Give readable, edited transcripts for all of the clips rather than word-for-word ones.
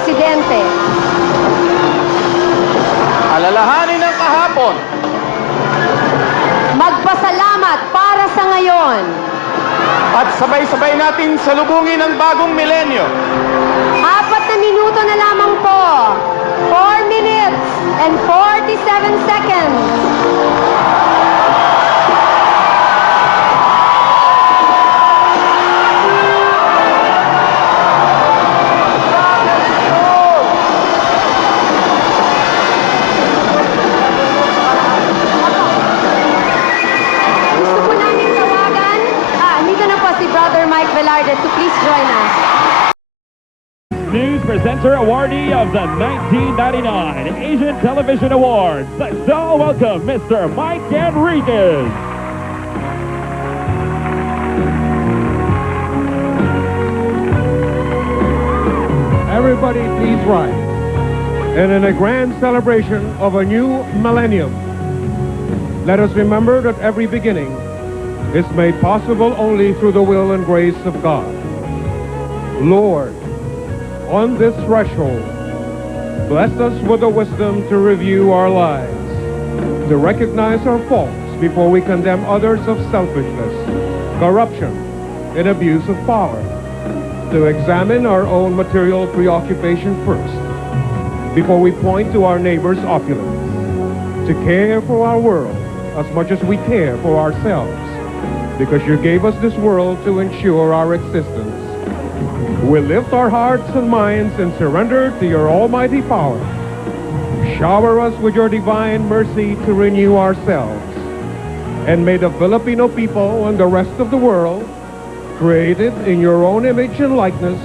Presidente. Alalahanin ang kahapon. Magpasalamat para sa ngayon. At sabay-sabay natin salubungin ang bagong milenyo. 4 na minuto na lamang po. 4 minutes and 47 seconds. Gusto po namin tawagan. Dito na po si Brother Mike Velarde to please join us. News Presenter Awardee of the 1999 Asian Television Awards. Let's all welcome Mr. Mike Enriquez. Everybody please rise. And in a grand celebration of a new millennium, let us remember that every beginning is made possible only through the will and grace of God. Lord, on this threshold, bless us with the wisdom to review our lives, to recognize our faults before we condemn others of selfishness, corruption, and abuse of power, to examine our own material preoccupation first, before we point to our neighbor's opulence, to care for our world as much as we care for ourselves, because you gave us this world to ensure our existence. We lift our hearts and minds and surrender to your almighty power. Shower us with your divine mercy to renew ourselves. And may the Filipino people and the rest of the world, created in your own image and likeness,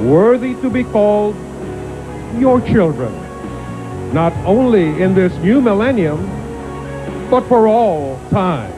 worthy to be called your children, not only in this new millennium, but for all time.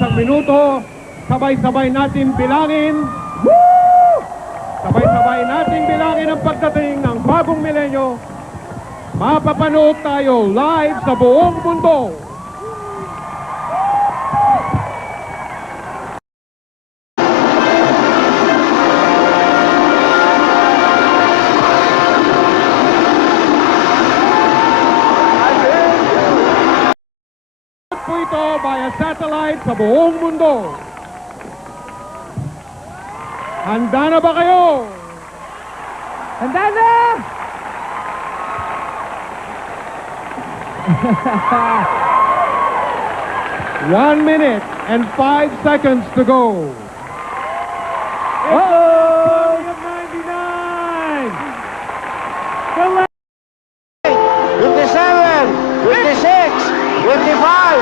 1 minuto, sabay-sabay natin bilangin. Sabay-sabay natin bilangin ang pagdating ng bagong milenyo. Mapapanood tayo live sa buong mundo. Po ito via satellite sa buong mundo. Handa na ba kayo? Handa na! 1 minute and 5 seconds to go. Oh! 99! 57, 56, 55,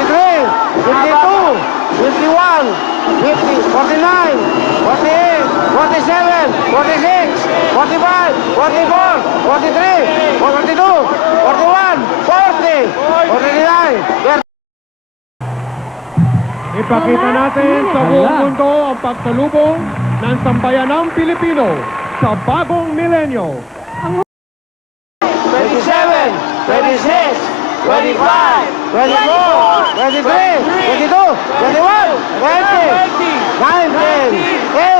53, 52, 51, 50, 49, 48, 47, 46, 45, 44, 43, 42, 41, 40, 49, Ipakita natin sa buong mundo ang pagsalubong ng sambayanang Pilipino sa bagong milenyo. 27, 26, 25, 24, 23, 22, 21, 20, 19, 8,